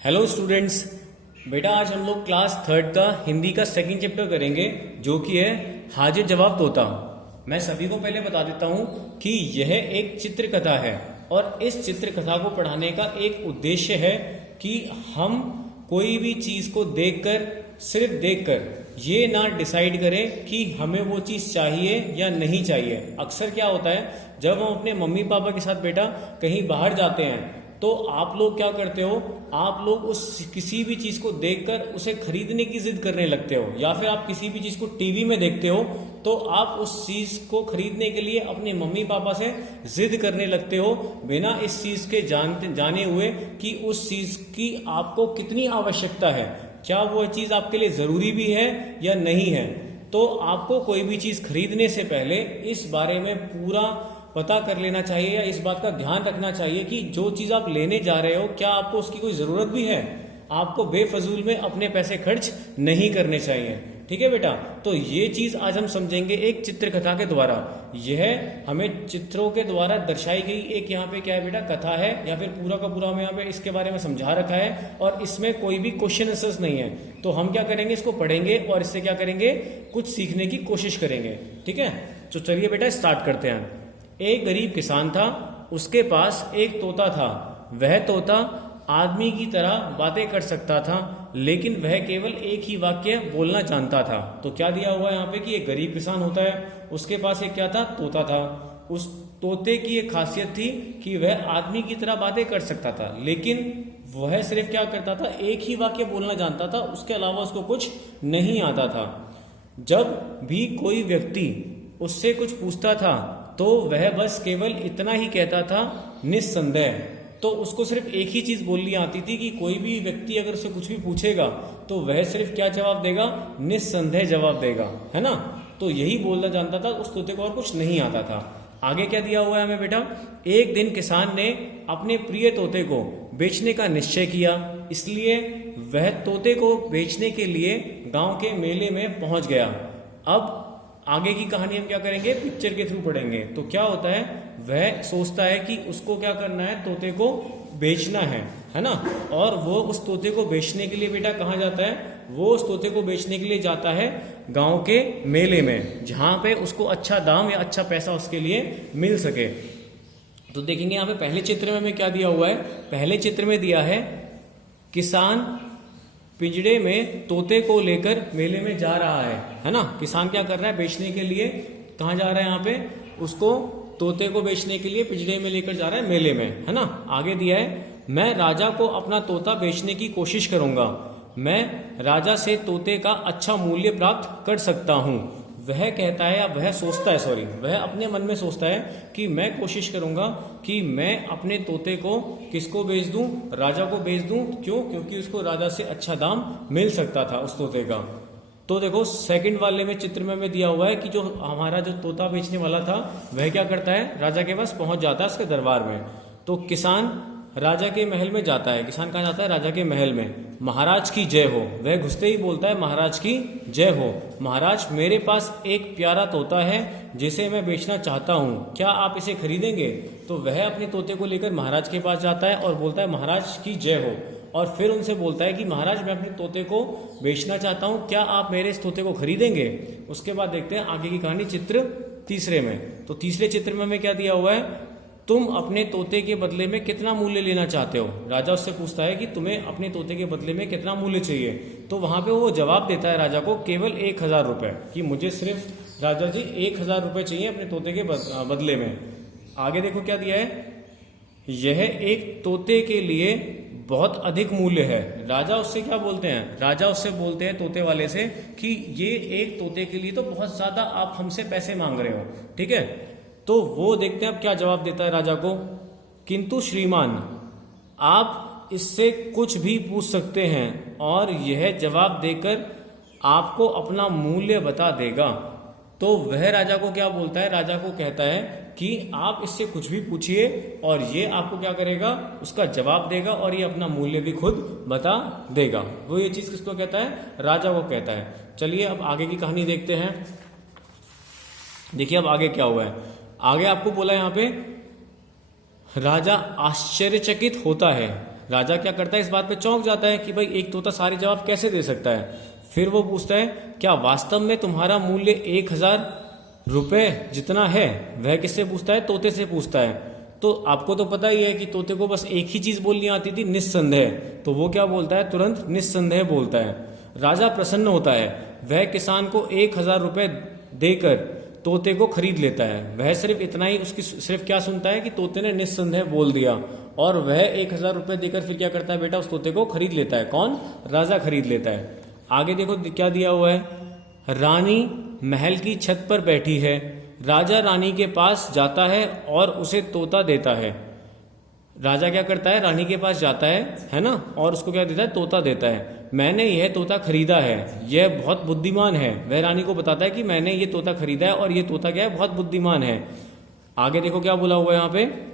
Hello students. बेटा आज हम लोग क्लास थर्ड का हिंदी का सेकंड चैप्टर करेंगे जो कि है हाजिर जवाब तोता। मैं सभी को पहले बता देता हूँ कि यह एक चित्रकथा है और इस चित्रकथा को पढ़ाने का एक उद्देश्य है कि हम कोई भी चीज़ को देखकर सिर्फ देखकर ये ना डिसाइड करें कि हमें वो चीज़ चाहिए या नहीं चाहिए। अक्सर क्या होता है जब हम अपने मम्मी पापा के साथ बेटा कहीं बाहर जाते हैं तो आप लोग क्या करते हो, आप लोग उस किसी भी चीज़ को देखकर उसे खरीदने की जिद करने लगते हो, या फिर आप किसी भी चीज़ को टीवी में देखते हो तो आप उस चीज़ को खरीदने के लिए अपने मम्मी पापा से जिद करने लगते हो बिना इस चीज़ के जाने हुए कि उस चीज़ की आपको कितनी आवश्यकता है, क्या वो चीज़ आपके लिए ज़रूरी भी है या नहीं है। तो आपको कोई भी चीज़ खरीदने से पहले इस बारे में पूरा पता कर लेना चाहिए या इस बात का ध्यान रखना चाहिए कि जो चीज़ आप लेने जा रहे हो क्या आपको उसकी कोई ज़रूरत भी है। आपको बेफजूल में अपने पैसे खर्च नहीं करने चाहिए। ठीक है बेटा, तो ये चीज़ आज हम समझेंगे एक चित्रकथा के द्वारा। यह हमें चित्रों के द्वारा दर्शाई गई एक यहाँ पे क्या है बेटा, कथा है, या फिर पूरा का पूरा हमें यहाँ पे इसके बारे में समझा रखा है और इसमें कोई भी क्वेश्चन आंसर्स नहीं है। तो हम क्या करेंगे, इसको पढ़ेंगे और इससे क्या करेंगे, कुछ सीखने की कोशिश करेंगे। ठीक है, तो चलिए बेटा स्टार्ट करते हैं। एक गरीब किसान था, उसके पास एक तोता था। वह तोता आदमी की तरह बातें कर सकता था, लेकिन वह केवल एक ही वाक्य बोलना जानता था। तो क्या दिया हुआ है यहाँ पे कि एक गरीब किसान होता है, उसके पास एक क्या था, तोता था। उस तोते की एक खासियत थी कि वह आदमी की तरह बातें कर सकता था, लेकिन वह सिर्फ क्या करता था, एक ही वाक्य बोलना जानता था, उसके अलावा उसको कुछ नहीं आता था। जब भी कोई व्यक्ति उससे कुछ पूछता था तो वह बस केवल इतना ही कहता था, निस्संदेह। तो उसको सिर्फ एक ही चीज बोलनी आती थी कि कोई भी व्यक्ति अगर उसे कुछ भी पूछेगा तो वह सिर्फ क्या जवाब देगा, निस्संदेह जवाब देगा, है ना। तो यही बोलना जानता था, उस तोते को और कुछ नहीं आता था। आगे क्या दिया हुआ है हमें बेटा, एक दिन किसान ने अपने प्रिय तोते को बेचने का निश्चय किया, इसलिए वह तोते को बेचने के लिए गांव के मेले में पहुंच गया। अब आगे की कहानी हम क्या करेंगे, पिक्चर के थ्रू पढ़ेंगे। तो क्या होता है, वह सोचता है कि उसको क्या करना है, तोते को बेचना है ना। और वो उस तोते को बेचने के लिए बेटा कहाँ जाता है, वो उस तोते को बेचने के लिए जाता है गांव के मेले में, जहां पे उसको अच्छा दाम या अच्छा पैसा उसके लिए मिल सके। तो देखेंगे यहाँ पे पहले चित्र में हमें क्या दिया हुआ है, पहले चित्र में दिया है किसान पिंजड़े में तोते को लेकर मेले में जा रहा है ना। किसान क्या कर रहा है, बेचने के लिए कहाँ जा रहा है, यहाँ पे उसको तोते को बेचने के लिए पिंजड़े में लेकर जा रहा है मेले में, है ना। आगे दिया है, मैं राजा को अपना तोता बेचने की कोशिश करूंगा, मैं राजा से तोते का अच्छा मूल्य प्राप्त कर सकता हूँ। वह कहता है, या वह सोचता है, सॉरी, वह अपने मन में सोचता है कि मैं कोशिश करूंगा कि मैं अपने तोते को किसको बेच दूं, राजा को बेच दूं। क्यों, क्योंकि उसको राजा से अच्छा दाम मिल सकता था उस तोते का। तो देखो सेकंड वाले में चित्र में हमें दिया हुआ है कि जो हमारा जो तोता बेचने वाला था वह क्या करता है, राजा के पास पहुंच जाता है, उसके दरबार में। तो किसान राजा के महल में जाता है, किसान कहाँ जाता है, राजा के महल में। महाराज की जय हो, वह घुसते ही बोलता है, महाराज की जय हो। महाराज, मेरे पास एक प्यारा तोता है जिसे मैं बेचना चाहता हूँ, क्या आप इसे खरीदेंगे। तो वह अपने तोते को लेकर महाराज के पास जाता है और बोलता है, महाराज की जय हो। और फिर उनसे बोलता है कि महाराज, मैं अपने तोते को बेचना चाहता हूँ, क्या आप मेरे इस तोते को खरीदेंगे। उसके बाद देखते हैं आगे की कहानी चित्र तीसरे में। तो तीसरे चित्र में हमें क्या दिया हुआ है, तुम अपने तोते के बदले में कितना मूल्य लेना चाहते हो। राजा उससे पूछता है कि तुम्हें अपने तोते के बदले में कितना मूल्य चाहिए। तो वहां पे वो जवाब देता है राजा को, केवल 1000 रुपए, कि मुझे सिर्फ राजा जी 1000 रुपए चाहिए अपने तोते के बदले में। आगे देखो क्या दिया है, यह एक तोते के लिए बहुत अधिक मूल्य है। राजा उससे क्या बोलते हैं, राजा उससे बोलते हैं तोते वाले से कि ये एक तोते के लिए तो बहुत ज्यादा आप हमसे पैसे मांग रहे हो। ठीक है, तो वो देखते हैं अब क्या जवाब देता है राजा को, किंतु श्रीमान, आप इससे कुछ भी पूछ सकते हैं और यह जवाब देकर आपको अपना मूल्य बता देगा। तो वह राजा को क्या बोलता है, राजा को कहता है कि आप इससे कुछ भी पूछिए और ये आपको क्या करेगा, उसका जवाब देगा और ये अपना मूल्य भी खुद बता देगा। वो ये चीज किसको कहता है, राजा को कहता है। चलिए अब आगे की कहानी देखते हैं। देखिए अब आगे क्या हुआ है। आगे आपको बोला यहाँ पे, राजा आश्चर्यचकित होता है। राजा क्या करता है, इस बात पे चौंक जाता है कि भाई एक तोता सारे जवाब कैसे दे सकता है। फिर वो पूछता है, क्या वास्तव में तुम्हारा मूल्य 1,000 रुपए जितना है? वह किससे पूछता है? तोते से पूछता है। तो आपको तो पता ही है कि तोते को बस एक ही चीज बोलनी आती थी, निस्संदेह। तो वो क्या बोलता है? तुरंत निस्संदेह बोलता है। राजा प्रसन्न होता है, वह किसान को 1,000 रुपए देकर तोते को खरीद लेता है। वह सिर्फ इतना ही, उसकी सिर्फ क्या सुनता है कि तोते ने निस्संदेह बोल दिया, और वह 1,000 रुपए देकर फिर क्या करता है बेटा? उस तोते को खरीद लेता है। कौन? राजा खरीद लेता है। आगे देखो क्या दिया हुआ है, रानी महल की छत पर बैठी है, राजा रानी के पास जाता है और उसे तोता देता है। राजा क्या करता है? रानी के पास जाता है ना, और उसको क्या देता है? तोता देता है। मैंने यह तोता खरीदा है, यह बहुत बुद्धिमान है। वह रानी को बताता है कि मैंने ये तोता खरीदा है और ये तोता क्या है? बहुत बुद्धिमान है। आगे देखो क्या बोला हुआ है यहाँ पे।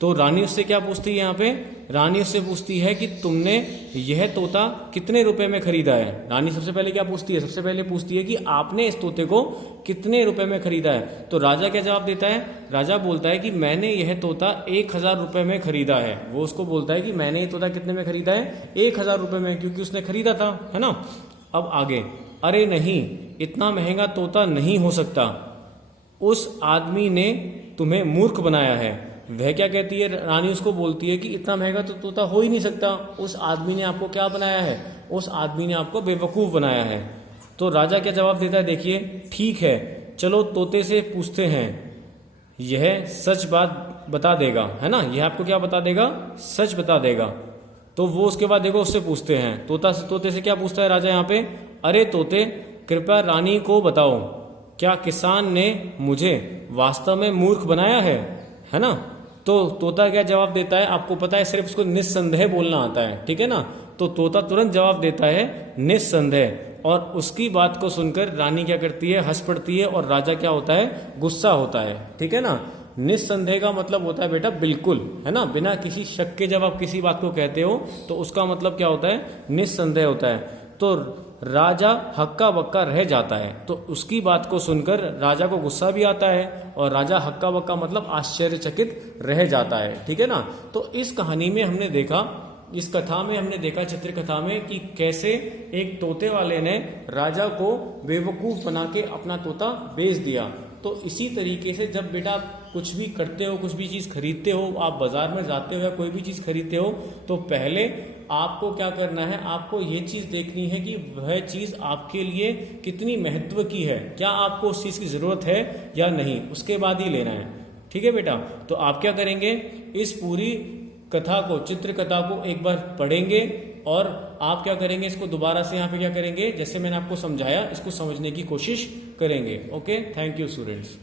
तो रानी उससे क्या पूछती है यहाँ पे? रानी उससे पूछती है कि तुमने यह तोता कितने रुपए में खरीदा है? रानी सबसे पहले क्या पूछती है? सबसे पहले पूछती है कि आपने इस तोते को कितने रुपए में खरीदा है? तो राजा क्या जवाब देता है? राजा बोलता है कि मैंने यह तोता 1,000 रुपए में खरीदा है। वो उसको बोलता है कि मैंने ये तोता कितने में खरीदा है? 1,000 रुपए में, क्योंकि उसने खरीदा था, है ना। अब आगे, अरे नहीं, इतना महंगा तोता नहीं हो सकता, उस आदमी ने तुम्हें मूर्ख बनाया है। वह क्या कहती है? रानी उसको बोलती है कि इतना महंगा तो तोता हो ही नहीं सकता, उस आदमी ने आपको क्या बनाया है? उस आदमी ने आपको बेवकूफ बनाया है। तो राजा क्या जवाब देता है? देखिए, ठीक है, चलो तोते से पूछते हैं, यह सच बात बता देगा, है ना। यह आपको क्या बता देगा? सच बता देगा। तो वो उसके बाद देखो उससे पूछते हैं, तोते से क्या पूछता है राजा यहाँ पे? अरे तोते, कृपया रानी को बताओ, क्या किसान ने मुझे वास्तव में मूर्ख बनाया है ना। तो तोता क्या जवाब देता है? आपको पता है, सिर्फ उसको निस्संदेह बोलना आता है, ठीक है ना। तो तोता तुरंत जवाब देता है निस्संदेह, और उसकी बात को सुनकर रानी क्या करती है? हंस पड़ती है, और राजा क्या होता है? गुस्सा होता है, ठीक है ना। निस्संदेह का मतलब होता है बेटा बिल्कुल, है ना, बिना किसी शक के जब आप किसी बात को कहते हो तो उसका मतलब क्या होता है? निस्संदेह होता है। तो राजा हक्का बक्का रह जाता है। तो उसकी बात को सुनकर राजा को गुस्सा भी आता है, और राजा हक्का बक्का मतलब आश्चर्यचकित रह जाता है, ठीक है ना। तो इस कहानी में हमने देखा, इस कथा में हमने देखा, चित्रकथा में, कि कैसे एक तोते वाले ने राजा को बेवकूफ बना के अपना तोता बेच दिया। तो इसी तरीके से जब बेटा आप कुछ भी करते हो, कुछ भी चीज खरीदते हो, आप बाजार में जाते हो या कोई भी चीज खरीदते हो, तो पहले आपको क्या करना है? आपको ये चीज देखनी है कि वह चीज आपके लिए कितनी महत्व की है, क्या आपको उस चीज की जरूरत है या नहीं, उसके बाद ही लेना है, ठीक है बेटा। तो आप क्या करेंगे? इस पूरी कथा को, चित्र कथा को एक बार पढ़ेंगे, और आप क्या करेंगे? इसको दोबारा से यहाँ पे क्या करेंगे? जैसे मैंने आपको समझाया, इसको समझने की कोशिश करेंगे। Okay, thank you students.